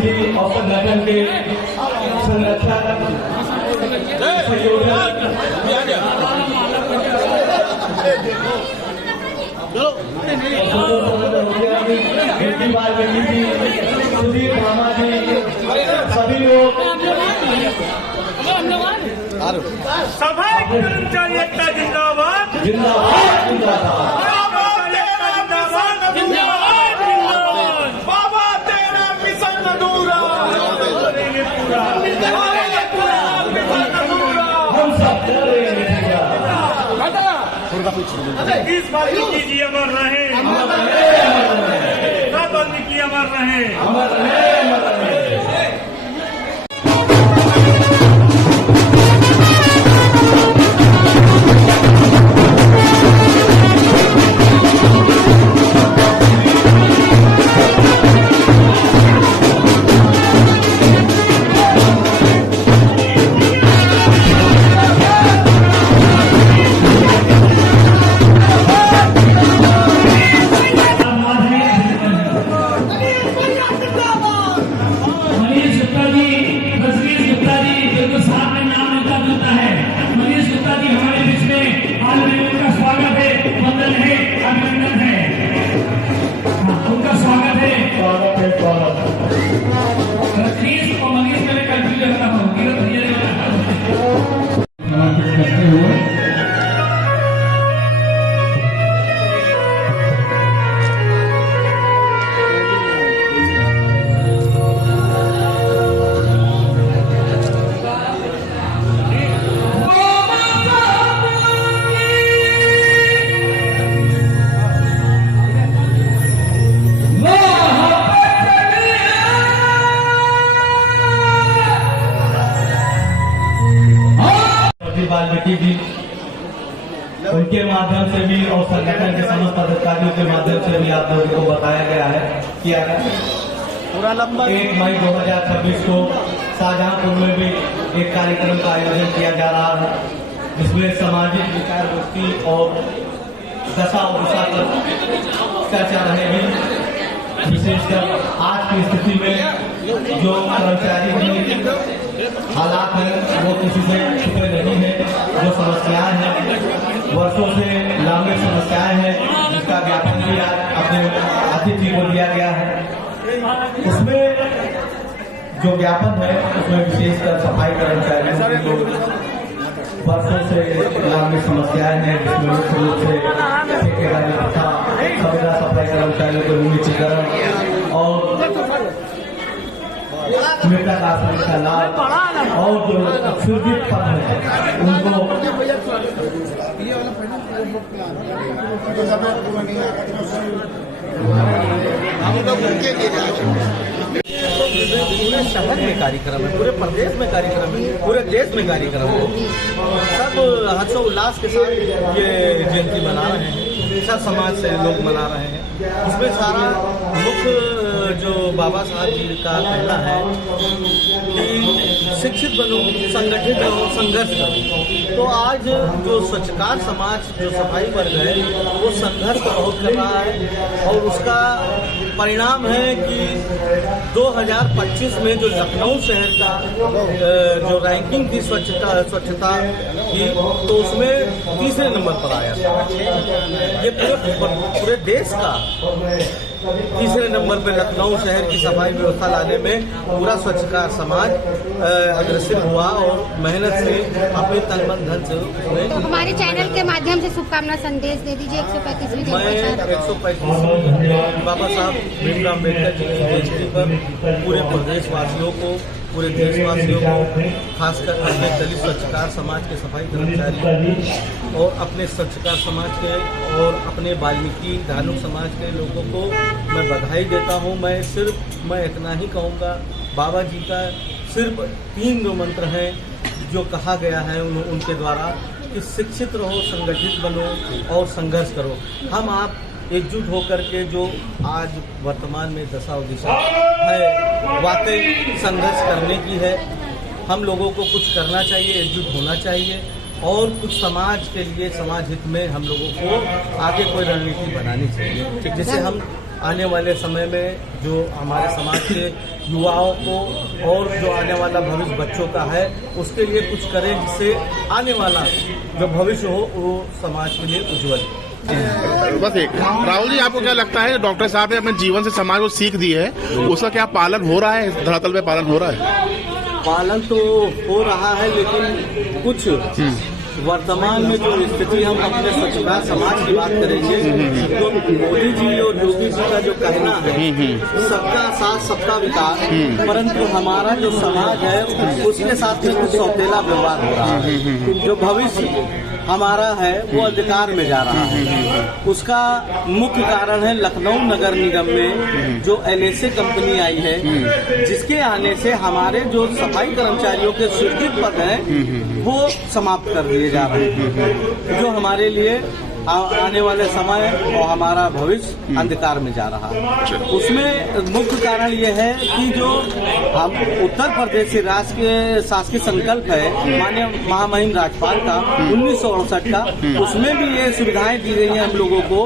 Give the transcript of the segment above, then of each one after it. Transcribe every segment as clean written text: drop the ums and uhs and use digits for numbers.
जी और संगठन के संरक्षक सुधीर भामा जी, सभी लोग सफाई कर्मचारी एकता जिंदाबाद जिंदाबाद जिंदाबाद। बाबा तेरा मिशन अधूरा, हम सब इस वाल्मीकि जी अमर रहे, सब वाल्मीकि अमर रहे। वाल्मीकि जी, उनके माध्यम से भी और संगठन के समस्त पदाधिकारियों के माध्यम से भी आप लोगों को बताया गया है किया गया। 1 मई 2026 को शाहजहांपुर में भी एक कार्यक्रम का आयोजन किया जा रहा है, जिसमें सामाजिक विचार गोष्ठी और दशा और दिशा पर चर्चा रहेगी। विशेषकर आज की स्थिति में जो कर्मचारी हालात हैं वो किसी से छुपे नहीं है। जो समस्याएं हैं, वर्षों से लंबी समस्याएं हैं, जिसका ज्ञापन भी आज अपने अतिथि को दिया गया है। उसमें जो ज्ञापन है उसमें विशेषकर सफाई कर्मचारियों की जो वर्षों से लंबी समस्याएं हैं, जिसमें मुख्य रूप से ठेकेदारी तथा संविदा सफाई कर्मचारियों के निजीकरण और मृतक आश्रम का लाभ और जो सृजित पद है उनको पूरे शहर में कार्यक्रम है, पूरे प्रदेश में कार्यक्रम है, पूरे देश में कार्यक्रम है। सब हर्षोल्लास के साथ ये जयंती मना रहे हैं, सब समाज से लोग मना रहे हैं। इसमें सारा मुख्य जो बाबा साहब जी का कहना है कि शिक्षित बनो, संगठित बनो, संघर्ष करो। तो आज जो स्वच्छकार समाज, जो सफाई वर्ग है, वो संघर्ष बहुत कर रहा है और उसका परिणाम है कि 2025 में जो लखनऊ शहर का जो रैंकिंग थी स्वच्छता की, तो उसमें तीसरे नंबर पर आया था। ये पूरे देश का तीसरे नंबर पर लखनऊ शहर की सफाई व्यवस्था लाने में पूरा स्वच्छकार समाज अग्रसर हुआ और मेहनत से अपने तन मन धन से उसमें। तो हमारे चैनल के माध्यम से शुभकामना संदेश दे दीजिए। 135वीं मैं 135 बाबा साहब भीमराव अम्बेडकर जी की जयंती पर पूरे प्रदेशवासियों को, पूरे देशवासियों को, खासकर अपने दलित स्वच्छकार समाज के सफाई कर्मचारी और अपने स्वच्छकार समाज के और अपने वाल्मीकि धार्मिक समाज के लोगों को मैं बधाई देता हूँ। मैं इतना ही कहूँगा, बाबा जी का सिर्फ 3 जो मंत्र हैं जो कहा गया है उनके द्वारा कि शिक्षित रहो, संगठित बनो और संघर्ष करो। हम आप एकजुट होकर के जो आज वर्तमान में दशा और दिशा है, वाकई संघर्ष करने की है। हम लोगों को कुछ करना चाहिए, एकजुट होना चाहिए और कुछ समाज के लिए, समाज हित में हम लोगों को आगे कोई रणनीति बनानी चाहिए, जिससे हम आने वाले समय में जो हमारे समाज के युवाओं को और जो आने वाला भविष्य बच्चों का है उसके लिए कुछ करें, जिससे आने वाला जो भविष्य हो वो समाज के लिए उज्जवल हो। बस एक राहुल जी, आपको क्या लगता है डॉक्टर साहब ने अपने जीवन से समाज को सीख दी है, उसका क्या पालन हो रहा है, धरातल पे पालन हो रहा है? पालन तो हो रहा है, लेकिन कुछ वर्तमान में जो स्थिति, हम अपने स्वच्छता समाज की बात करेंगे तो मोदी जी और योगी जी का जो कहना है सबका साथ सबका विकास, परंतु हमारा जो समाज है उसके साथ में कुछ सौतेला व्यवहार हो रहा है। जो भविष्य हमारा है वो अंधकार में जा रहा है। उसका मुख्य कारण है लखनऊ नगर निगम में जो LSA कंपनी आई है, जिसके आने से हमारे जो सफाई कर्मचारियों के सृजित पद हैं वो समाप्त कर दिए जा रहे हैं, जो हमारे लिए आने वाले समय और हमारा भविष्य अंधकार में जा रहा है। उसमें मुख्य कारण ये है कि जो हम उत्तर प्रदेश से राज्य के शासकीय संकल्प है माननीय महामहिम राज्यपाल का 1968 का, उसमें भी ये सुविधाएं दी गई हैं हम लोगों को,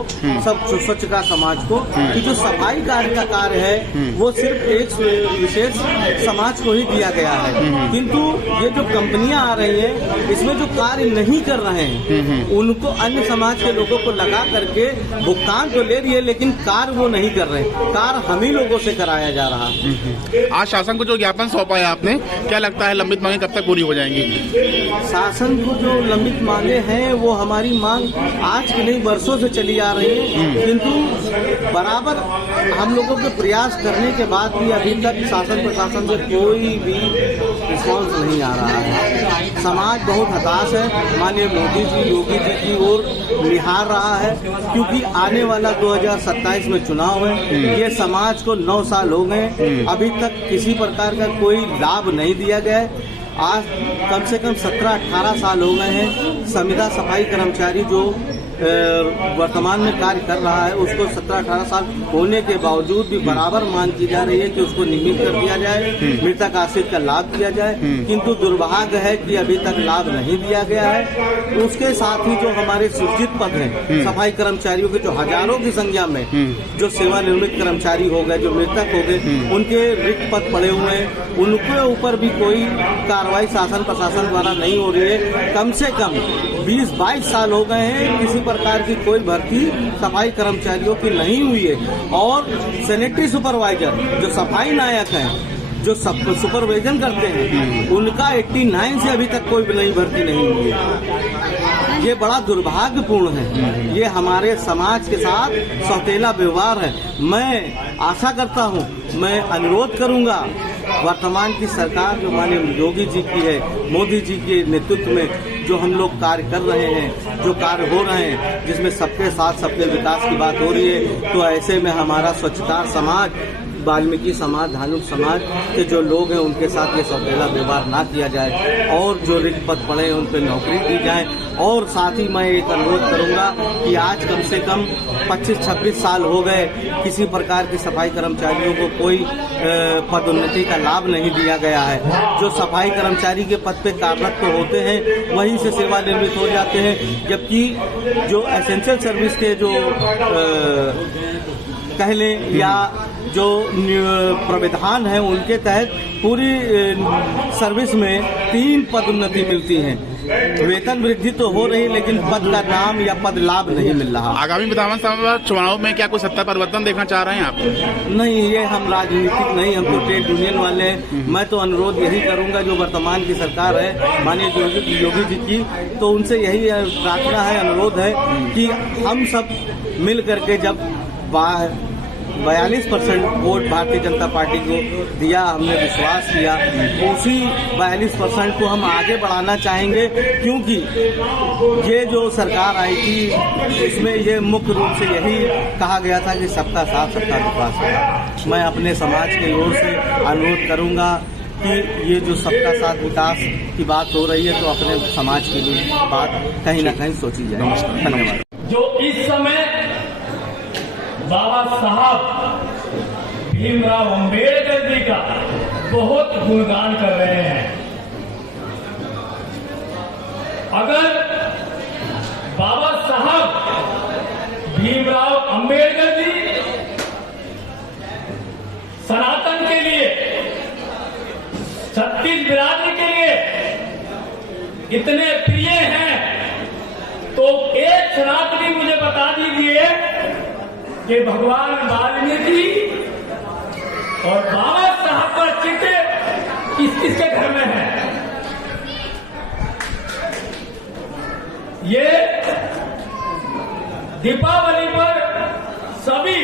सब स्वच्छता समाज को, कि जो सफाई कार्य का कार्य है वो सिर्फ एक विशेष समाज को ही दिया गया है। किंतु ये जो कंपनियां आ रही है इसमें जो कार्य नहीं कर रहे हैं उनको अन्य समाज के लोगों को लगा करके भुगतान तो ले रही है, लेकिन कार्य वो नहीं कर रहे। कार्य हम ही लोगों से कराया जा रहा है। आज शासन को जो ज्ञापन सौंपा है आपने, क्या लगता है लंबित मांगे कब तक पूरी हो जाएंगी? शासन को जो लंबित मांगे हैं वो हमारी मांग आज की नहीं वर्षों से चली आ रही है, किंतु बराबर हम लोगों के प्रयास करने के बाद भी अभी तक शासन प्रशासन से कोई भी रिस्पॉन्स नहीं आ रहा है। समाज बहुत हताश है, माननीय मोदी जी योगी जी की ओर निहार रहा है, क्योंकि आने वाला 2027 में चुनाव है। ये समाज को 9 साल हो गए, अभी तक किसी प्रकार का कोई लाभ नहीं दिया गया है। आज कम से कम 17-18 साल हो गए हैं। संविदा सफाई कर्मचारी जो वर्तमान में कार्य कर रहा है उसको 17-18 साल होने के बावजूद भी बराबर मांग की जा रही है कि उसको नियमित कर दिया जाए, मृतक आश्रित का लाभ दिया जाए, किंतु दुर्भाग्य है कि अभी तक लाभ नहीं दिया गया है। उसके साथ ही जो हमारे सृजित पद हैं सफाई कर्मचारियों के, जो हजारों की संख्या में जो सेवानिवृत्त कर्मचारी हो गए, जो मृतक हो गए, उनके रिक्त पद पड़े हुए हैं, उनके ऊपर भी कोई कार्रवाई शासन प्रशासन द्वारा नहीं हो रही है। कम से कम 20-22 साल हो गए हैं, किसी प्रकार की कोई भर्ती सफाई कर्मचारियों की नहीं हुई है। और सैनिटरी सुपरवाइजर जो सफाई नायक हैं, जो सब सुपरविजन करते हैं, उनका 89 से अभी तक कोई नई भर्ती नहीं हुई है। ये बड़ा दुर्भाग्यपूर्ण है। ये हमारे समाज के साथ सौतेला व्यवहार है। मैं आशा करता हूँ, मैं अनुरोध करूंगा वर्तमान की सरकार जो माननीय योगी जी की है, मोदी जी के नेतृत्व में जो हम लोग कार्य कर रहे हैं, जो कार्य हो रहे हैं, जिसमें सबके साथ सबके विकास की बात हो रही है, तो ऐसे में हमारा स्वच्छता समाज, वाल्मीकि समाज, धानुक समाज के जो लोग हैं उनके साथ ये सौतेला व्यवहार ना किया जाए और जो रिक्त पद पड़े हैं उन पर नौकरी दी जाए। और साथ ही मैं एक अनुरोध करूंगा कि आज कम से कम 25-26 साल हो गए, किसी प्रकार की सफाई कर्मचारियों को कोई पदोन्नति का लाभ नहीं दिया गया है। जो सफाई कर्मचारी के पद पे कार्यरत तो होते हैं वहीं से सेवानिवृत्त हो जाते हैं, जबकि जो एसेंशियल सर्विस के जो कह लें या जो प्राविधान है उनके तहत पूरी सर्विस में 3 पदोन्नति मिलती हैं। वेतन वृद्धि तो हो रही है लेकिन पद का नाम या पद लाभ नहीं मिल रहा। आगामी विधानसभा चुनाव में क्या कोई सत्ता परिवर्तन देखना चाह रहे हैं आप? नहीं, ये हम राजनीतिक नहीं, हम तो ट्रेड यूनियन वाले हैं। मैं तो अनुरोध यही करूंगा जो वर्तमान की सरकार है माननीय योगी जी की, तो उनसे यही प्रार्थना है, अनुरोध है कि हम सब मिल करके जब 42% वोट भारतीय जनता पार्टी को दिया, हमने विश्वास किया, उसी 42% को हम आगे बढ़ाना चाहेंगे, क्योंकि ये जो सरकार आई थी इसमें ये मुख्य रूप से यही कहा गया था कि सबका साथ सबका विकास है। मैं अपने समाज की ओर से अनुरोध करूंगा कि ये जो सबका साथ विकास की बात हो रही है तो अपने समाज की भी बात कहीं ना कहीं सोची जाए। धन्यवाद। जो इस समय बाबा साहब भीमराव अंबेडकर जी का बहुत गुणगान कर रहे हैं। अगर बाबा साहब भीमराव अंबेडकर जी बिरादरी के लिए इतने प्रिय हैं, तो एक सनातनी मुझे बता दीजिए कि भगवान वाल्मीकि और बाबा साहब का चित्र किस किसके घर में है? ये दीपावली पर सभी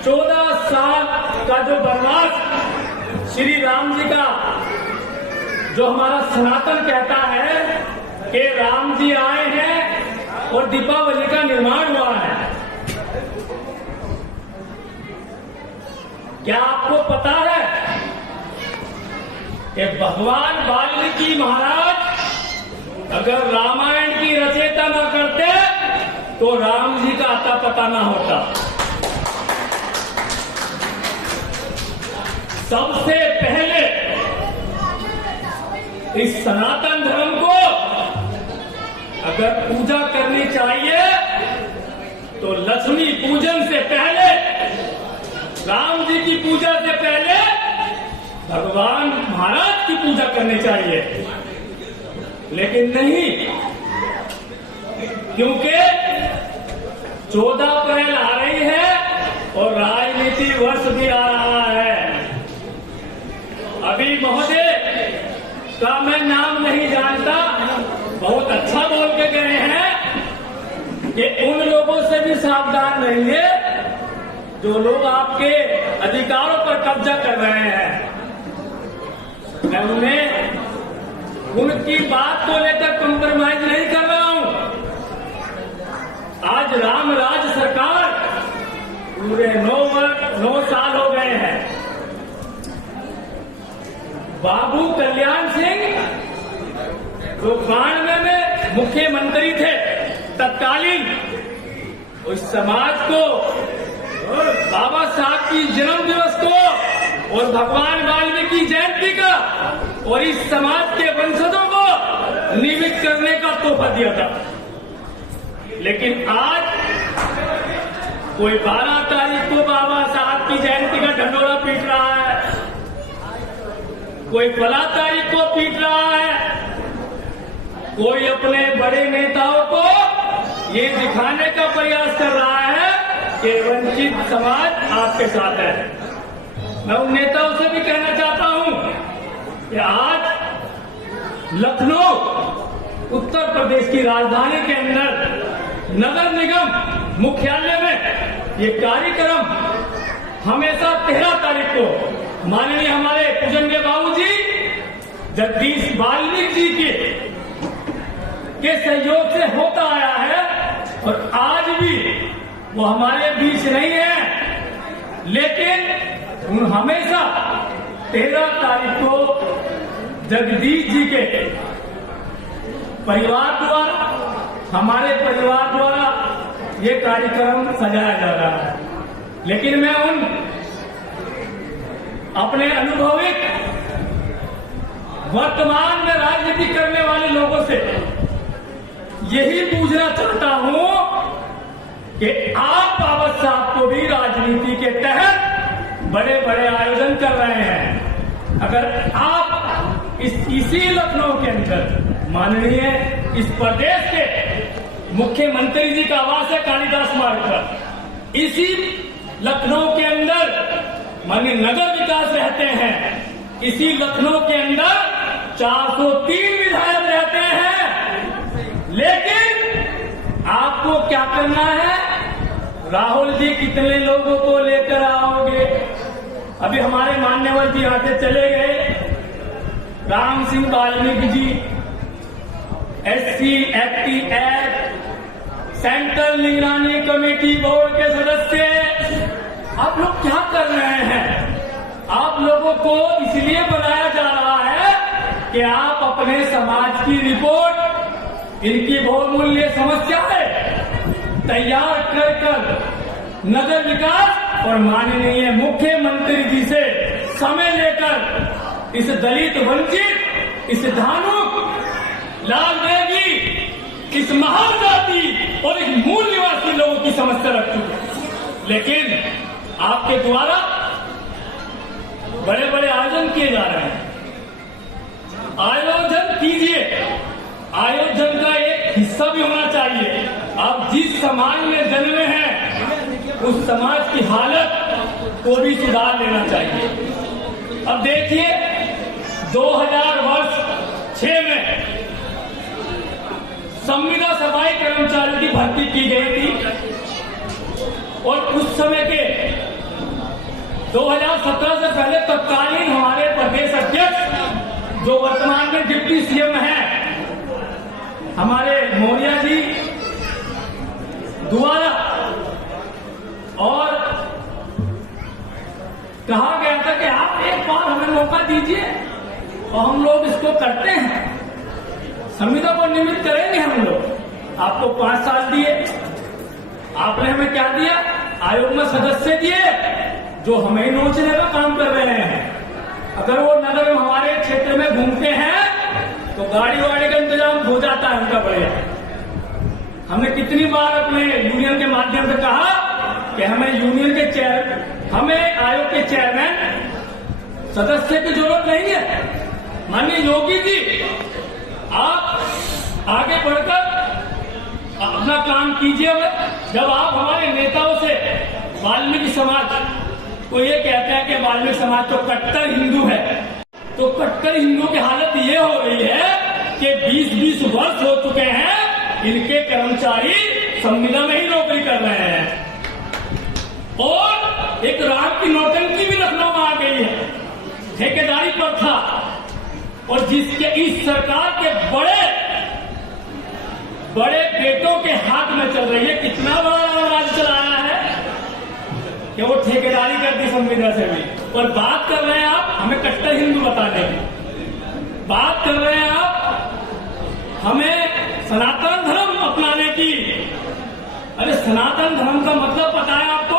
14 साल का जो वनवास श्री राम जी का, जो हमारा सनातन कहता है कि राम जी आए हैं और दीपावली का निर्माण हुआ है। क्या आपको पता है कि भगवान वाल्मीकि महाराज अगर रामायण की रचयिता न करते तो राम जी का आता पता ना होता। सबसे पहले इस सनातन धर्म को अगर पूजा करनी चाहिए तो लक्ष्मी पूजन से पहले, राम जी की पूजा से पहले भगवान महाराज की पूजा करनी चाहिए। लेकिन नहीं, क्योंकि 14 अप्रैल आ रही है और राजनीति वर्ष भी आ रहा है। अभी महोदय का मैं नाम नहीं जानता, बहुत अच्छा बोल के गए हैं कि उन लोगों से भी सावधान रहिए जो लोग आपके अधिकारों पर कब्जा कर रहे हैं। मैं उन्हें उनकी बात को लेकर कंप्रोमाइज नहीं कर रहा हूं। आज राम राज सरकार पूरे 9 साल हो गए हैं। बाबू कल्याण सिंह जो 92 में मुख्यमंत्री थे तत्कालीन, उस समाज को, बाबा साहब की जन्म दिवस को और भगवान वाल्मीकि जयंती का और इस समाज के वंशजों को निमित्त करने का तोहफा दिया था। लेकिन आज कोई 12 तारीख को बाबा साहब की जयंती का ढंढोरा पीट रहा है, कोई 15 तारीख को पीट रहा है, कोई अपने बड़े नेताओं को ये दिखाने का प्रयास कर रहा है कि वंचित समाज आपके साथ है। मैं उन नेताओं से भी कहना चाहता हूं कि आज लखनऊ उत्तर प्रदेश की राजधानी के अंदर नगर निगम मुख्यालय में ये कार्यक्रम हमेशा 13 तारीख को माननीय हमारे पूजनीय बाबूजी जगदीश वाल्मीकि जी के सहयोग से होता आया है और आज भी वो हमारे बीच नहीं है। लेकिन हमेशा 13 तारीख को जगदीश जी के परिवार द्वारा, हमारे परिवार द्वारा ये कार्यक्रम सजाया जा रहा है। लेकिन मैं उन अपने अनुभवित वर्तमान में राजनीति करने वाले लोगों से यही पूछना चाहता हूं कि आप बाबा साहब को भी राजनीति के तहत बड़े बड़े आयोजन कर रहे हैं। अगर आप इसी लखनऊ के अंदर माननीय इस प्रदेश के मुख्यमंत्री जी का आवास है कालिदास मार्ग पर, इसी लखनऊ के अंदर माननीय नगर विकास रहते हैं, इसी लखनऊ के अंदर 403 विधायक रहते हैं। लेकिन आपको क्या करना है? राहुल जी कितने लोगों को लेकर आओगे? अभी हमारे मान्यवर जी यहाँ से चले गए, Ram Singh Valmiki ji, SC एक्टी act, central निगरानी कमेटी बोर्ड के सदस्य। आप लोग क्या कर रहे हैं? आप लोगों को इसलिए बनाया जा रहा है कि आप अपने समाज की रिपोर्ट, इनकी बहुमूल्य समस्याएं तैयार कर नगर विकास और माननीय मुख्यमंत्री जी से समय लेकर इस दलित वंचित, इस धानुक, लाल देवी, इस महान जाति और इस मूल निवासी लोगों की समस्या रख चुके। लेकिन आपके द्वारा बड़े बड़े आयोजन किए जा रहे हैं। आयोजन कीजिए, आयोजन का एक हिस्सा भी होना चाहिए। आप जिस समाज में जन्मे हैं उस समाज की हालत को भी सुधार लेना चाहिए। अब देखिए 2006 में संविदा सफाई कर्मचारी की भर्ती की गई थी और उस समय के 2017 से पहले तत्कालीन हमारे प्रदेश अध्यक्ष जो वर्तमान में डिप्टी सीएम हैं हमारे मौर्य जी द्वारा और कहा गया था कि आप एक बार हमें मौका दीजिए और हम लोग इसको करते हैं, संविदा को नियमित करेंगे हम लोग। आपको 5 साल दिए, आपने हमें क्या दिया? आयोग में सदस्य दिए जो हमें नोचने का काम कर रहे हैं। अगर वो नगर में हमारे क्षेत्र में घूमते हैं तो गाड़ी वाड़ी का इंतजाम हो जाता है उनका बढ़िया। हमने कितनी बार अपने यूनियन के माध्यम से कहा कि हमें यूनियन के हमें आयोग के चेयरमैन सदस्य की जरूरत नहीं है। माननीय योगी जी, आप आगे बढ़कर अपना काम कीजिए। जब आप हमारे नेताओं से वाल्मीकि समाज को ये कहते हैं कि वाल्मीकि समाज तो कट्टर हिंदू है, तो कट्टर हिंदू की हालत ये हो रही है कि 20-20 वर्ष हो चुके हैं इनके कर्मचारी संविदा में ही नौकरी कर रहे हैं और एक रात की नौटंकी भी लखनऊ में आ गई है, ठेकेदारी पर था। और जिसके इस सरकार के बड़े बड़े बेटों के हाथ में चल रही है, कितना बड़ा राज चलाया है कि वो ठेकेदारी करती संविदा से भी। और बात कर रहे हैं आप हमें कट्टर हिंदू बताने की, बात कर रहे हैं आप हमें सनातन धर्म अपनाने की। अरे सनातन धर्म का मतलब पता है आपको?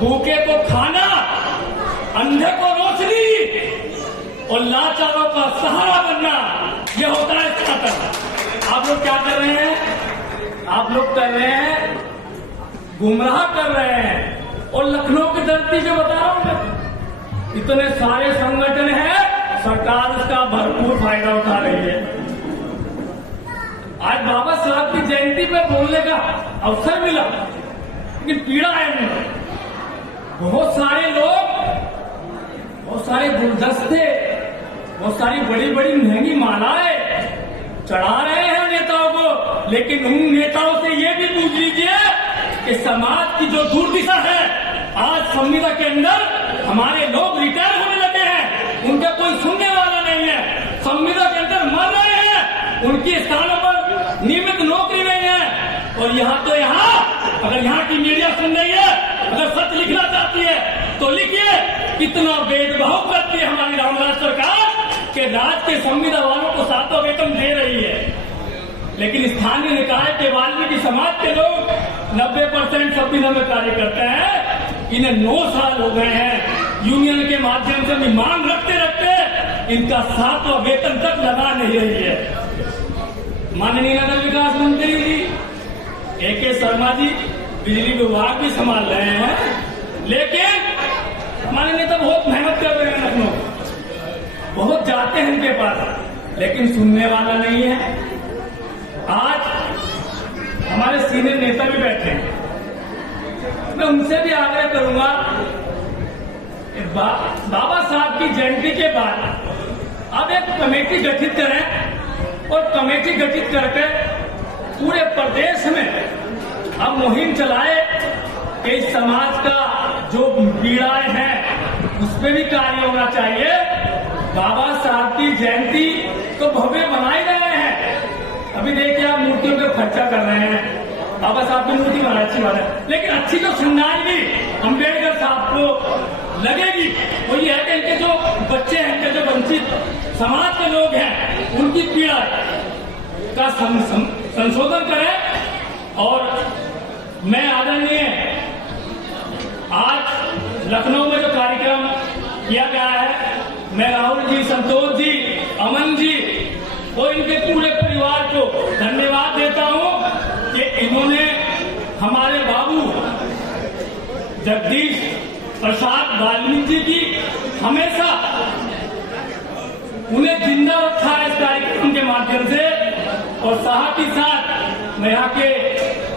भूखे को खाना, अंधे को रोशनी और लाचारों का सहारा बनना, ये होता है सनातन। आप लोग क्या कर रहे हैं? आप लोग कर रहे हैं गुमराह कर रहे हैं। और लखनऊ की धरती से बता रहा हूं मैं, इतने सारे संगठन हैं, सरकार उसका भरपूर फायदा उठा रही है। आज बाबा साहब की जयंती पे बोलने का अवसर मिला, लेकिन पीड़ा है उन्हें। बहुत सारे लोग, बहुत सारे गुलदस्ते, बहुत सारी बड़ी बड़ी महंगी मालाएं चढ़ा रहे हैं नेताओं को, लेकिन उन नेताओं से ये भी पूछ लीजिए कि समाज की जो दुर्दिशा है, आज संविदा के अंदर हमारे लोग रिटायर होने लगे हैं, उनका कोई सुनने वाला नहीं है। संविदा के अंदर मर रहे हैं, उनकी स्थानों पर नियमित नौकरी नहीं है। और यहाँ तो अगर यहाँ की मीडिया सुन रही है, अगर सच लिखना चाहती है तो लिखिए, कितना भेदभाव करती है हमारी रामराज सरकार कि राज्य के संविदा वालों को 7वां वेतन दे रही है, लेकिन स्थानीय निकाय के वाल्मीकि समाज के लोग 90% संविदा में कार्य करते हैं। इन्हें 9 साल हो गए हैं यूनियन के माध्यम से भी मांग रखते रखते इनका 7वां वेतन तक लगा नहीं रही है। माननीय नगर विकास मंत्री जी AK शर्मा जी बिजली विभाग भी संभाल रहे हैं, लेकिन हमारे नेता बहुत मेहनत कर रहे हैं लखनऊ, बहुत जाते हैं उनके पास, लेकिन सुनने वाला नहीं है। आज हमारे सीनियर नेता भी बैठे हैं, मैं उनसे भी आग्रह करूंगा बाबा साहब की जयंती के बाद अब एक कमेटी गठित करें और कमेटी गठित करके पूरे प्रदेश में अब मुहिम चलाए कि इस समाज का जो पीड़ाएं हैं उस पर भी कार्य होना चाहिए। बाबा साहब की जयंती तो भव्य बना ही रहे हैं, अभी देखिए आप मूर्तियों पे खर्चा कर रहे हैं। बाबा साहब की मूर्ति बना अच्छी बात है, लेकिन अच्छी तो श्रद्धांजलि अम्बेडकर साहब को लगेगी वो ये है कि इनके जो बच्चे हैं, इनके जो वंचित समाज के लोग हैं, उनकी पीड़ा का संशोधन करें। और मैं आदरणीय आज लखनऊ में जो कार्यक्रम किया गया है, मैं राहुल जी, संतोष जी, अमन जी और इनके पूरे परिवार को धन्यवाद देता हूं कि इन्होंने हमारे बाबू जगदीश प्रसाद वाल्मीकि जी की हमेशा उन्हें जिंदा रखा है इस कार्यक्रम के माध्यम से। और साथ ही साथ मैं यहाँ के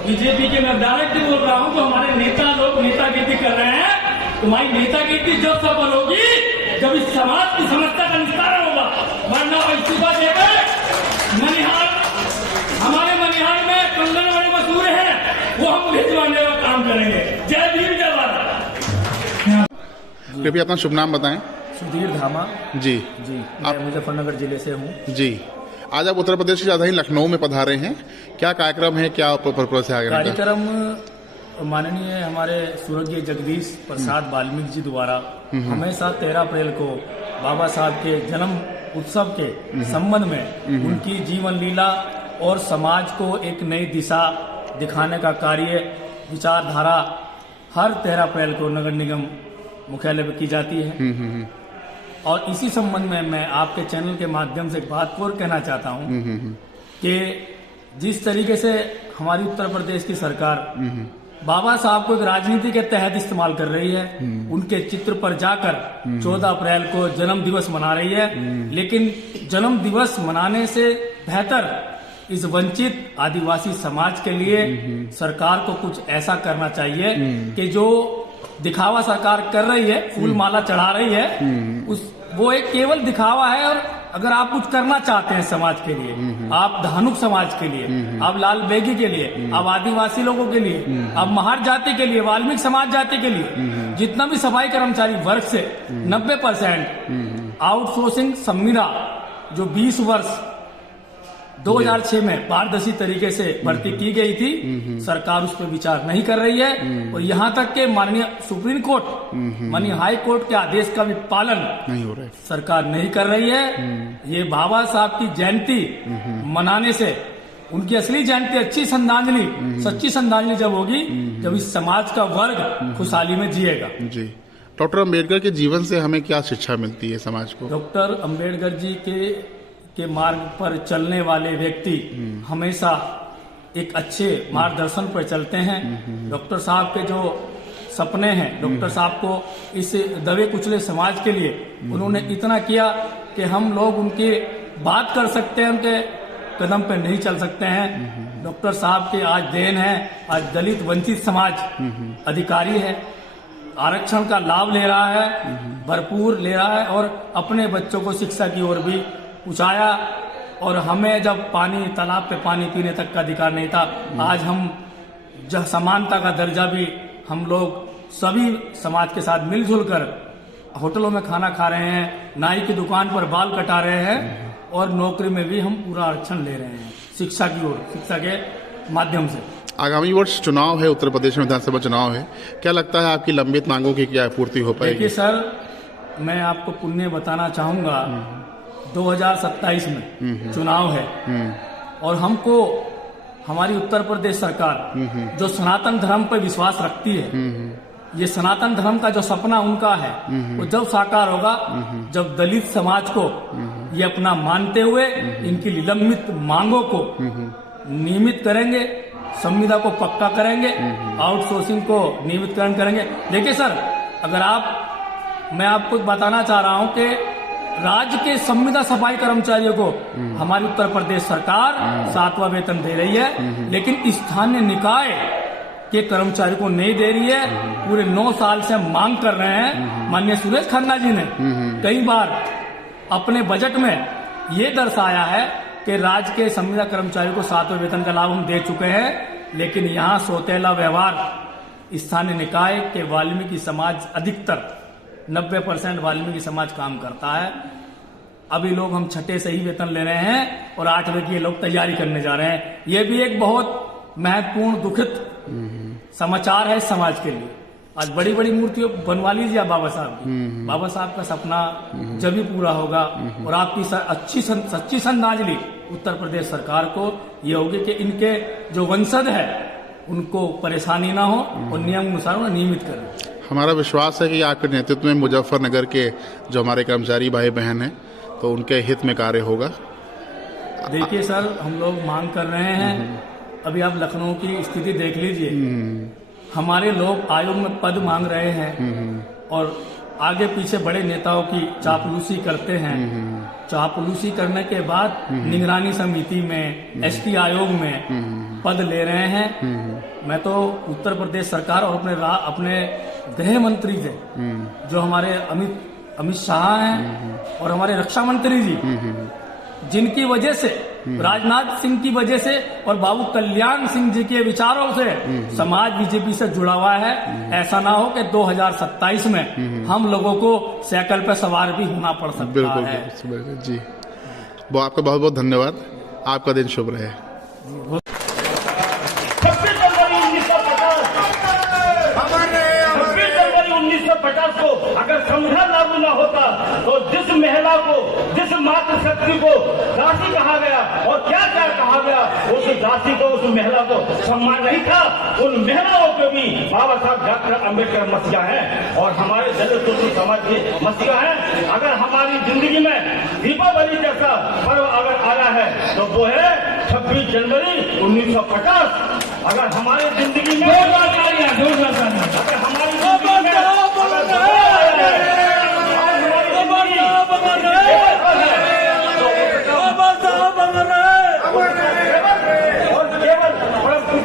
बीजेपी के मैं डायरेक्ट बोल रहा हूँ, तो हमारे नेता लोग नेतागिरी कर रहे हैं। तुम्हारी नेतागिरी जब सफल होगी जब इस समाज की समस्या का निस्तारण होगा, वरना इस्तीफा देकर मनिहार, हमारे मनिहार में कंगन बड़े मशहूर हैं, वो हम भिजवाने का काम करेंगे। जय भीम जय भारत। कृपया अपना शुभ नाम बताएं। सुधीर धामा जी जी, मैं मुजफ्फरनगर जिले से हूँ जी। आज आप उत्तर प्रदेश की राजधानी लखनऊ में पधारे हैं, क्या कार्यक्रम है, क्या पर्पज है? कार्यक्रम माननीय हमारे स्वर्गीय जगदीश प्रसाद वाल्मीकि जी द्वारा हमेशा 13 अप्रैल को बाबा साहब के जन्म उत्सव के संबंध में उनकी जीवन लीला और समाज को एक नई दिशा दिखाने का कार्य, विचारधारा हर 13 अप्रैल को नगर निगम मुख्यालय पर की जाती है। और इसी संबंध में मैं आपके चैनल के माध्यम से एक बात और कहना चाहता हूं कि जिस तरीके से हमारी उत्तर प्रदेश की सरकार बाबा साहब को एक राजनीति के तहत इस्तेमाल कर रही है, उनके चित्र पर जाकर 14 अप्रैल को जन्म दिवस मना रही है, लेकिन जन्म दिवस मनाने से बेहतर इस वंचित आदिवासी समाज के लिए सरकार को कुछ ऐसा करना चाहिए कि जो दिखावा सरकार कर रही है, फूल माला चढ़ा रही है, वो एक केवल दिखावा है। और अगर आप कुछ करना चाहते हैं समाज के लिए, आप धानुक समाज के लिए, आप लाल बेगी के लिए, आप आदिवासी लोगों के लिए, आप महार जाति के लिए, वाल्मीकि समाज जाति के लिए, जितना भी सफाई कर्मचारी वर्ग से 90% आउटसोर्सिंग संविदा जो 20 वर्ष 2006 में पारदर्शी तरीके से भर्ती की गई थी, सरकार उस पर विचार नहीं कर रही है। और यहाँ तक के माननीय सुप्रीम कोर्ट, माननीय हाई कोर्ट के आदेश का भी पालन नहीं हो रहा है, सरकार नहीं कर रही है। ये बाबा साहब की जयंती मनाने से उनकी असली जयंती, अच्छी श्रद्धांजलि, सच्ची श्रद्धांजलि जब होगी जब इस समाज का वर्ग खुशहाली में जिएगा। जी। डॉक्टर अम्बेडकर के जीवन से हमें क्या शिक्षा मिलती है समाज को? डॉक्टर अम्बेडकर जी के मार्ग पर चलने वाले व्यक्ति हमेशा एक अच्छे मार्गदर्शन पर चलते हैं। डॉक्टर साहब के जो सपने हैं, डॉक्टर साहब को इस दबे कुचले समाज के लिए उन्होंने इतना किया कि हम लोग उनकी बात कर सकते हैं, उनके कदम पे नहीं चल सकते हैं। डॉक्टर साहब के आज देन है, आज दलित वंचित समाज अधिकारी है, आरक्षण का लाभ ले रहा है, भरपूर ले रहा है, और अपने बच्चों को शिक्षा की ओर भी पहुंचाया। और हमें जब पानी, तालाब पे पानी पीने तक का अधिकार नहीं था, आज हम समानता का दर्जा भी हम लोग सभी समाज के साथ मिलजुल कर होटलों में खाना खा रहे हैं, नाई की दुकान पर बाल कटा रहे हैं, और नौकरी में भी हम पूरा आरक्षण ले रहे हैं शिक्षा की ओर, शिक्षा के माध्यम से। आगामी वर्ष चुनाव है, उत्तर प्रदेश में विधानसभा चुनाव है, क्या लगता है आपकी लंबित मांगों की क्या पूर्ति हो पाएगी? देखिए सर, मैं आपको पुण्य बताना चाहूंगा, 2027 में चुनाव है और हमको हमारी उत्तर प्रदेश सरकार जो सनातन धर्म पर विश्वास रखती है, ये सनातन धर्म का जो सपना उनका है वो जब साकार होगा, जब दलित समाज को ये अपना मानते हुए इनकी निलंबित मांगों को नियमित करेंगे, संविदा को पक्का करेंगे, आउटसोर्सिंग को नियमितकरण करेंगे। देखिए सर, मैं आपको बताना चाह रहा हूं कि राज्य के संविदा सफाई कर्मचारियों को हमारी उत्तर प्रदेश सरकार 7वां वेतन दे रही है, लेकिन स्थानीय निकाय के कर्मचारियों को नहीं दे रही है। पूरे 9 साल से हम मांग कर रहे हैं। माननीय सुरेश खन्ना जी ने कई बार अपने बजट में ये दर्शाया है कि राज्य के संविदा कर्मचारियों को 7वें वेतन का लाभ हम दे चुके हैं, लेकिन यहाँ सौतेला व्यवहार स्थानीय निकाय के वाल्मीकि समाज अधिकतर 90% वाल्मीकि समाज काम करता है। अभी लोग हम 6ठे से ही वेतन ले रहे हैं और 8वें की लोग तैयारी करने जा रहे हैं। ये भी एक बहुत महत्वपूर्ण दुखित समाचार है समाज के लिए। आज बड़ी बड़ी मूर्तियां बनवा लीजिए आप बाबा साहब की, बाबा साहब का सपना जब भी पूरा होगा और आपकी सच्ची श्रद्धांजलि उत्तर प्रदेश सरकार को ये होगी कि इनके जो वंशज है उनको परेशानी ना हो और नियम अनुसार उन्हें नियमित करें। हमारा विश्वास है कि आपके नेतृत्व में मुजफ्फरनगर के जो हमारे कर्मचारी भाई बहन हैं तो उनके हित में कार्य होगा। देखिए सर, हम लोग मांग कर रहे हैं, अभी आप लखनऊ की स्थिति देख लीजिए, हमारे लोग आयोग में पद मांग रहे हैं और आगे पीछे बड़े नेताओं की चापलूसी करते हैं। चापलूसी करने के बाद निगरानी समिति में, एसटी आयोग में पद ले रहे हैं। मैं तो उत्तर प्रदेश सरकार और अपने गृह मंत्री थे जो हमारे अमित शाह हैं और हमारे रक्षा मंत्री जी, जिनकी वजह से, राजनाथ सिंह की वजह से और बाबू कल्याण सिंह जी के विचारों से समाज बीजेपी से जुड़ा हुआ है। ऐसा ना हो कि 2027 में हम लोगों को साइकिल पर सवार भी होना पड़ सकता बिल्कुल, है। बिल्कुल जी। वो आपका बहुत बहुत धन्यवाद। आपका दिन शुभ रहे। 1950 को अगर संविधान लागू न होता तो जिस महिला को, जिस मातृशक्ति को दासी कहा गया और क्या क्या कहा गया, उस दासी को, उस महिला को सम्मान नहीं था। उन महिलाओं पे भी बाबा साहब डॉक्टर अम्बेडकर मसीहा हैं और हमारे दलित शोषित समाज के मसीहा हैं। अगर हमारी जिंदगी में दीपावली जैसा पर्व अगर आया है तो वो है 26 जनवरी 1950। अगर हमारी जिंदगी में अगर हमारी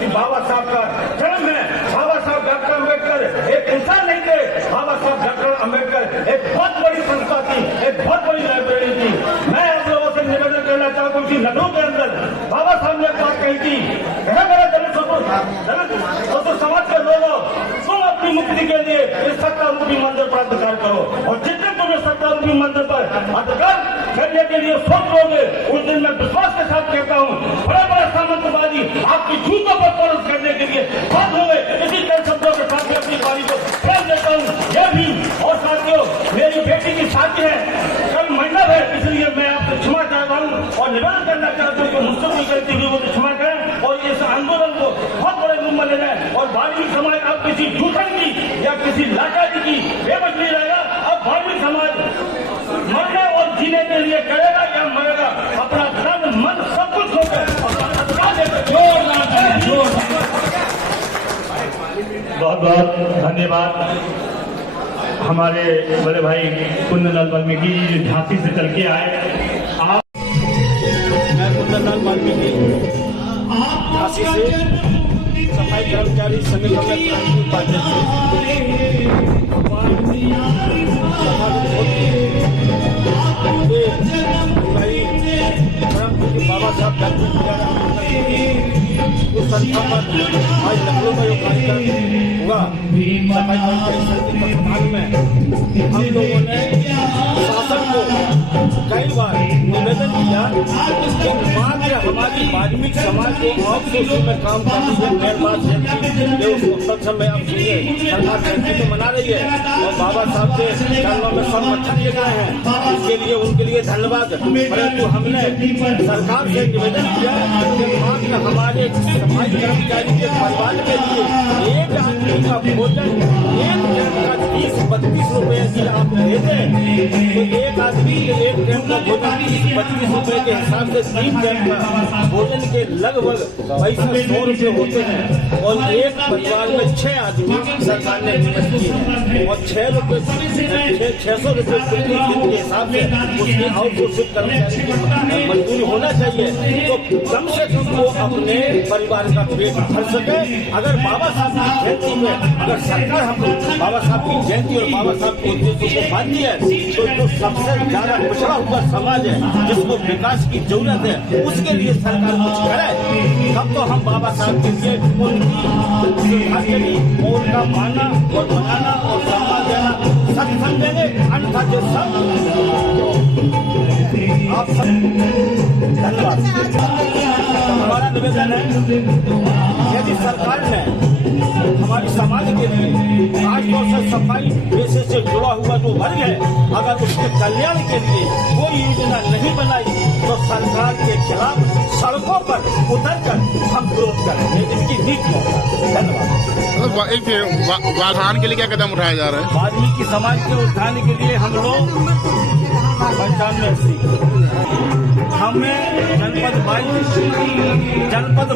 बाबा साहब का जन्म है। बाबा साहब डॉक्टर अम्बेडकर एक इंसान नहीं थे। बाबा साहब डॉक्टर अम्बेडकर एक बहुत बड़ी संस्था थी, एक बहुत बड़ी लाइब्रेरी थी। मैं आप लोगों से निवेदन करना चाहता हूँ कि लखनऊ के अंदर बाबा साहब ने एक बात कही थी, मेरे दलित समाज के लोगों, तुम अपनी मुक्ति के लिए इस सत्तारूढ़ी मंदिर पर अधिकार करो और जितने तुम्हें सत्तारूढ़ी मंदिर पर अधिकार करने के लिए सोच लोगे, उस दिन मैं विश्वास के साथ कहता हूँ बड़ा बड़ा सामंतवादी आपकी जूतों पर परस करने के लिए बात हो गए। इसी कई शब्दों के साथ अपनी बारी को फेंक देता हूँ। यह भी और साथियों, मेरी बेटी की शादी है, कल मंडप है, इसलिए मैं आपसे क्षमा चाहता हूँ और निवेदन करना चाहता हूँ कि मुझसे कोई गलती हुई वो क्षमा करें और इस आंदोलन को बहुत बड़े रूप में ले जाए। और वाल्मीकि समाज अब किसी दूषण की या किसी लाचारी की बेबस नहीं रहेगा। अब वाल्मीकि समाज मरने और जीने के लिए करेगा या मरेगा, अपना तन मन सब कुछ होकर बहुत बहुत धन्यवाद हमारे बड़े भाई कुंदनलाल वाल्मीकि जी झांसी से चल के आए। मैं कुंदनलाल वाल्मीकि झांसी से सफाई कर्मचारी संगठन में उपाध्यक्ष बाबा साहब उस संस्था पर आज लखनऊ में जो कार्यक्रम हुआ, सफाई कर्मचारी संघ के तत्वाधान में हम लोगों ने शासन को कई बार निवेदन किया कि मात्र हमारी वाल्मीकि समाज को आउटसोर्सिंग में काम करने से गैर बात है। उस समय आप सुनिए, सरकार जयंती तो मना रही है और बाबा साहब के चरणों में समर्थन ले गए हैं, इसके लिए उनके लिए धन्यवाद। परंतु हमने सरकार से निवेदन किया कि मात्र हमारे सफाई कर्मचारी के परिवार के लिए एक आदमी का भोजन एक टाइम का 30-32 रुपए की आप दे दें तो एक आदमी के एक टाइम का भोजन 30-32 रुपए के हिसाब से 3 टाइम का भोजन के लगभग 100 रुपए होते हैं और एक परिवार में 6 आदमी सरकार ने निवेश किए हैं और 600 रुपए प्रति दिन के हिसाब से उसकी आउटसोर्सिंग कर्मचारी की मजदूरी होना चाहिए तो कम से कम वो अपने परिवार का पेट भर सके। अगर बाबा साहब की जयंती में अगर सरकार हमको बाबा साहब की जयंती और बाबा साहब के उद्देश्यों को मानती है तो जो सबसे ज्यादा पिछड़ा हुआ समाज है जिसको विकास की जरूरत है उसके लिए सरकार कुछ करे, तब तो हम बाबा साहब के लिए उनका मानना और मनाना और सम्मान देना सब समझेंगे। अन्यथा जो सब आप सब धन्यवाद। हमारा निवेदन है यदि सरकार ने हमारी समाज के लिए खासतौर से सफाई पेशे से जुड़ा हुआ जो वर्ग है अगर उसके कल्याण के लिए कोई योजना नहीं बनाई तो सरकार के खिलाफ सड़कों पर उतरकर हम विरोध करेंगे। इसकी नीति होगा। धन्यवाद। उत्थान के लिए क्या कदम उठाया जा रहा है? वाल्मीकि समाज के उत्थान के लिए हम लोग 95-80 हमें जनपद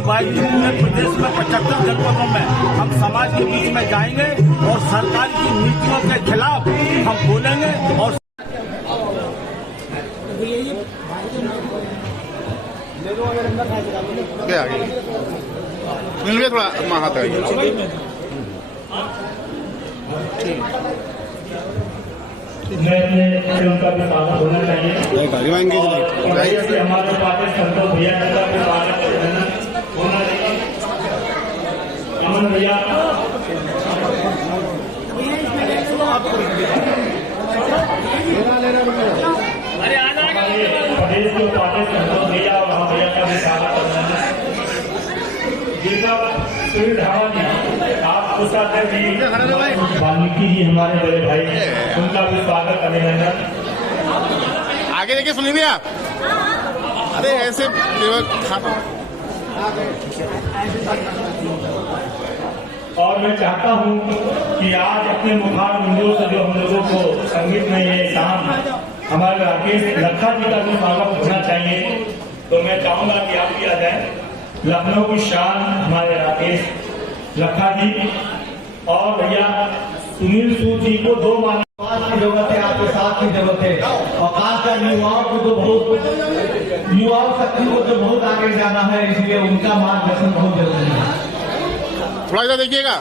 वाइज पूरे प्रदेश में 75 जनपदों में हम समाज के बीच में जाएंगे और सरकार की नीतियों के खिलाफ हम बोलेंगे और क्या आगे मिल थोड़ा हाथ आइए। मैं अपने उनका भी स्वागत होना चाहिए और ऐसे हमारे पार्टी संतोष भैया का भी स्वागत होना चाहिए। अमन भैया प्रदेश के पार्टी संतोष भैया और हम भैया का भी स्वागत होना चाहिए। आपको साथ वाल्मीकि जी हमारे बड़े भाई, उनका भी स्वागत अभिनंदन। आगे देखिए सुनिए आप। अरे ऐसे और मैं चाहता हूं कि आज अपने मुखार बिंदुओं से जो हम लोगों को संगीत में ये शाम हमारे राकेश लखा जी का भी स्वागत होना चाहिए। तो मैं चाहूंगा कि आप किया जाए लखनऊ की शान हमारे राकेश लखा जी और भैया सुनील सूद जी को 2 मान की जरूरत है, आपके साथ की जरूरत है और खासकर युवाओं को तो बहुत युवाओं शक्ति को तो बहुत आगे जाना है, इसलिए उनका मार्गदर्शन बहुत जरूरी है। थोड़ा सा देखिएगा।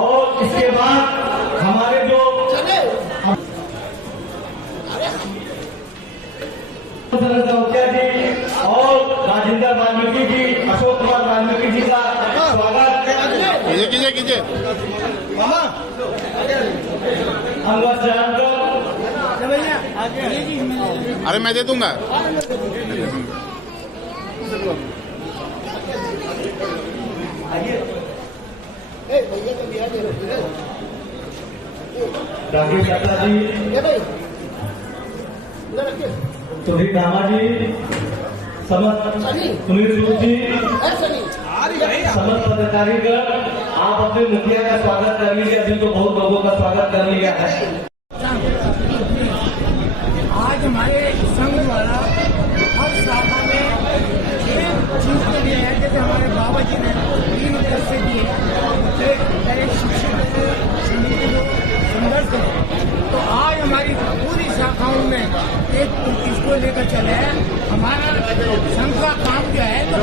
और इसके बाद हमारे जो मुखिया जी और राजेंद्र वाल्मीकि जी, अशोक कुमार वाल्मीकि जी का स्वागत कीजिए। अंगद जानकर अरे मैं दे दूंगा। राकेश चक्रा जी, सुधीर धामा जी, सुनील सूद जी, समस्त पदाधिकारीगण, आप अपने मुखिया का स्वागत कर लीजिए। अभी तो बहुत लोगों का स्वागत कर लिया है। आज हमारे संघ द्वारा हर शाखा में एक चीज के लिए है, जैसे हमारे बाबा जी ने 3 दृश्य दिए, एक शिक्षक समिति को संघर्ष करें। तो आज हमारी पूरी शाखाओं में एक इसको लेकर चले हैं। हमारा संघ का काम क्या है, तो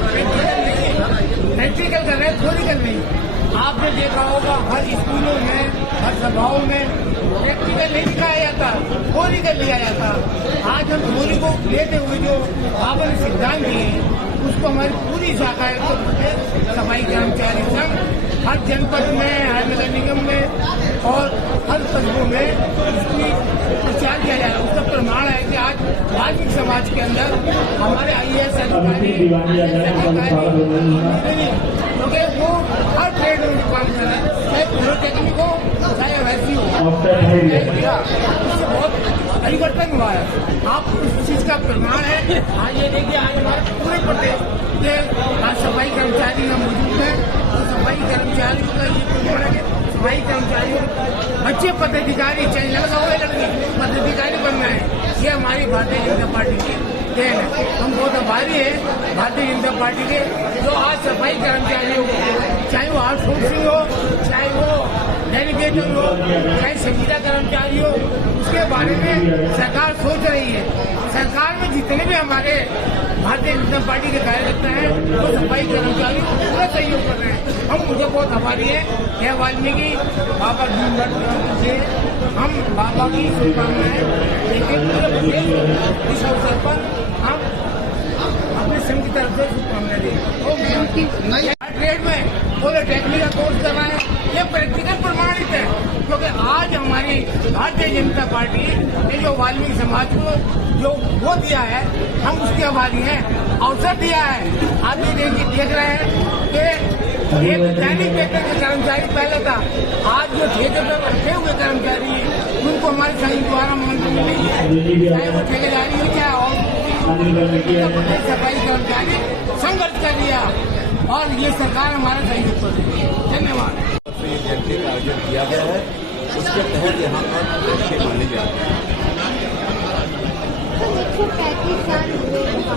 प्रैक्टिकल कर रहे हैं, थ्योरिकल नहीं। आपने देखा होगा हर स्कूलों में, हर सभाओं में प्रैक्टिकल नहीं दिखाया जाता, थ्योरिकल लिया जाता। आज हम थ्योरी को लेते हुए जो बाबा ने सिद्धांत दिए उसको हमारी पूरी शाखाएं सफाई कर्मचारी संघ हर जनपद में, हर नगर निगम में और हर कस्बों में इसकी प्रचार किया जा रहा है। उसका प्रमाण है कि आज वाल्मीकि समाज के अंदर हमारे IAS अधिकारी, क्योंकि वो हर ट्रेड में काम कर रहे हैं, चाहे पॉलिटेक्निक हो चाहे वैसी हो, उससे बहुत परिवर्तन हुआ है। आप उस चीज का प्रमाण है। आज ये देखिए, आज हमारे पूरे प्रदेश के सफाई कर्मचारी यहाँ मौजूद हैं। तो सफाई कर्मचारियों का ये प्रमाण है कि सफाई कर्मचारियों बच्चे पदाधिकारी, चाहे लड़का हो या लड़की, पदाधिकारी बन रहे हैं। ये हमारी भारतीय जनता पार्टी की देन है। हम बहुत आभारी हैं भारतीय जनता पार्टी के, जो आज सफाई कर्मचारियों को, चाहे वो आउटसोर्सिंग हो, चाहे वो डेलीगेटर हो, चाहे संविदा कर्मचारी हो, उसके बारे में सरकार सोच रही है। सरकार में जितने भी हमारे भारतीय जनता पार्टी के कार्यकर्ता हैं वो सफाई कर्मचारियों को पूरा सहयोग कर रहे हैं। हम मुझे बहुत आभारी है। यह वाल्मीकि बाबा से हम बाबा की शुभकामनाएं लेकिन पूरे प्रदेश इस अवसर पर हम अपने संघ की तरफ से शुभकामनाएं देंगे। ट्रेड में पॉलिटेक्निक का कोर्स कर रहे हैं, ये प्रैक्टिकल प्रमाणित है। क्योंकि आज हमारी भारतीय जनता पार्टी ने जो वाल्मीकि समाज को जो वो दिया है, हम उसके आभारी हैं। अवसर दिया है। आप ये देख रहे हैं कि एक दैनिक वेतन के कर्मचारी पहले था, आज जो ठेके पर रखे हुए कर्मचारी हैं उनको हमारे संघ द्वारा मंजूरी मिली है, चाहे वो ठेकेदारी हो चाहे और सफाई कर्मचारी संघर्ष कर दिया और ये सरकार हमारा सहयोग कर रही है। धन्यवाद। जयंती का आयोजन किया गया है, उसके तहत यहाँ पर माने जा रहे हैं।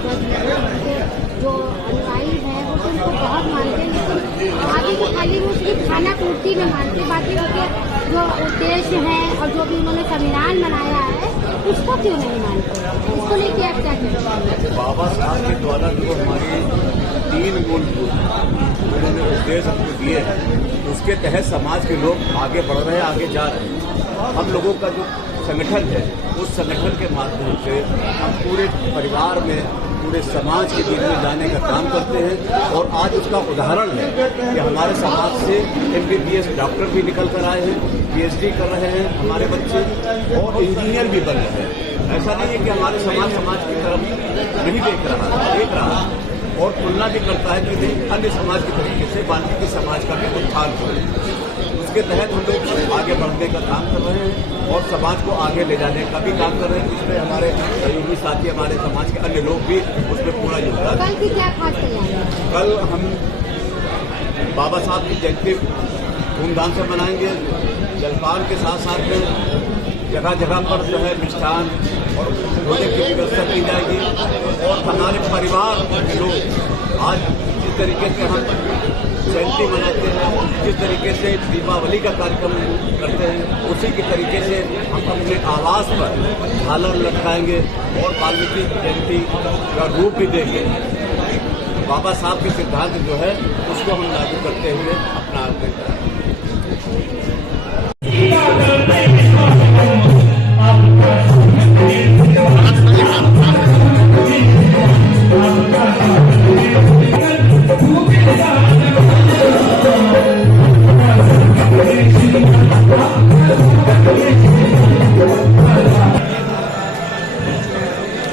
जो अनुयायी है वो तो उनको बहुत मानते हैं, लेकिन आगे तो खाली वो सिर्फ खाना पूर्ति में मानते, बाकी उनके जो उद्देश्य है और जो भी उन्होंने संविधान बनाया है उसको क्यों नहीं मानते, इसको लेके आप क्या कहते बाबा साहब के द्वारा जो हमारी 3 मूलभूत उन्होंने उद्देश्य हमको दिए हैं, उसके तहत समाज के लोग आगे बढ़ रहे हैं, आगे जा रहे हैं। हम लोगों का जो संगठन है, उस संगठन के माध्यम से हम पूरे परिवार में, पूरे समाज के बीच में जाने का काम करते हैं। और आज उसका उदाहरण है कि हमारे समाज से MBBS डॉक्टर भी निकल कर आए हैं, PhD कर रहे हैं हमारे बच्चे, और इंजीनियर भी बन रहे हैं। ऐसा नहीं है कि हमारे समाज की तरफ नहीं देख रहा और तुलना भी करता है कि नहीं अन्य समाज के तरीके से वाल्मीकि समाज का भी उत्थान हो। उसके तहत हम लोग आगे बढ़ने का काम कर रहे हैं और समाज को आगे ले जाने का भी काम कर रहे हैं, जिसमें हमारे सहयोगी साथी, हमारे समाज के अन्य लोग भी उसमें पूरा योगदान। कल की क्या खास तैयारी? कल हम बाबा साहब की जयंती धूमधाम से मनाएंगे। जलपान के साथ साथ में जगह जगह पर जो है मिष्ठान और भोजन की व्यवस्था की जाएगी। और हमारे परिवार के लोग आज जिस तरीके से हम जयंती मनाते हैं, जिस तरीके से दीपावली का कार्यक्रम करते हैं, उसी के तरीके से हम अपने आवास पर झालर लटकाएंगे और वाल्मीकि जयंती का रूप भी देंगे। बाबा साहब के सिद्धांत जो है उसको हम लागू करते हुए अपना आगे करेंगे।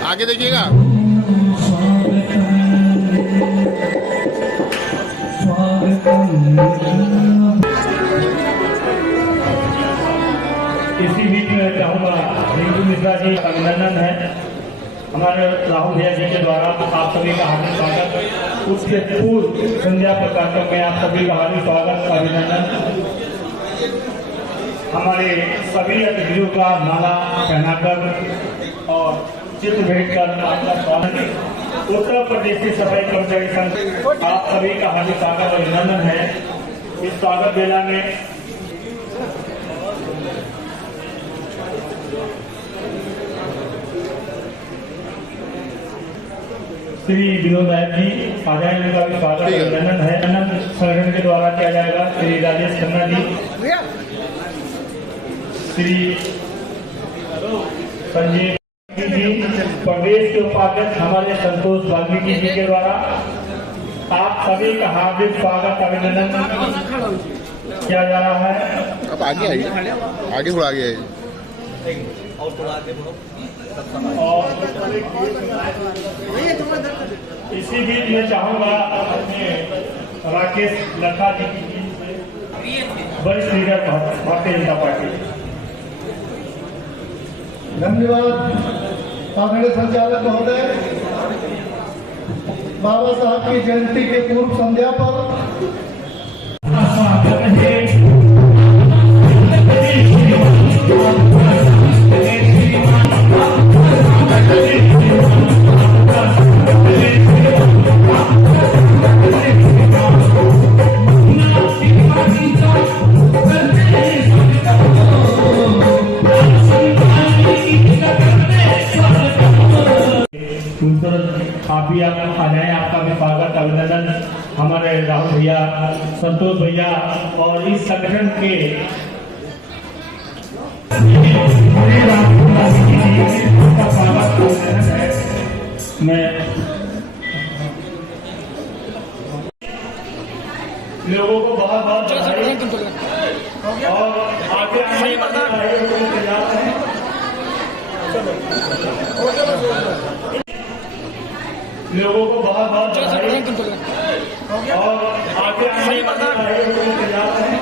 आगे देखिएगा। इसी बीच में चाहूँगा रिंकू मिश्रा जी का अभिनंदन है हमारे राहुल भैया जी के द्वारा आप सभी का हार्दिक स्वागत। उसके पूर्व संध्या पर कार्यक्रम में आप सभी का हार्दिक स्वागत का अभिनंदन। हमारे सभी अतिथियों का माला पहनाकर और चित्र भेंट कर आपका स्वागत। उत्तर प्रदेश की सफाई कर्मचारी संघ आप सभी का हार्दिक स्वागत और अभिनंदन है। इस स्वागत मेला में श्री विनोद नायक जी आ जाएंगे का भी स्वागत अभिनंदन है। संगठन के द्वारा किया जाएगा। श्री राजेश खन्ना जी, श्री संजीव जी, प्रदेश के उपाध्यक्ष हमारे संतोष वाल्मीकि जी के द्वारा आप सभी का हार्दिक स्वागत अभिनंदन किया जा रहा है। अब आगे आइए, आगे थोड़ा आगे आइए। और थोड़ा आगे बढ़ो। और इसी बीच में चाहूंगा अपने राकेश लखा जी की वरिष्ठ लीडर भारतीय जनता पार्टी। धन्यवाद आदरणीय संचालक महोदय। बाबा साहब की जयंती के पूर्व संध्या पर आप भी आप आ जाए, आपका भी स्वागत अभिनंदन। हमारे राहुल भैया, संतोष भैया और इस संगठन के मैं लोगों को बहुत बहुत बधाई और आगे तैयार हैं। लोगों को बहुत बहुत बधाई और आगे तैयार हैं।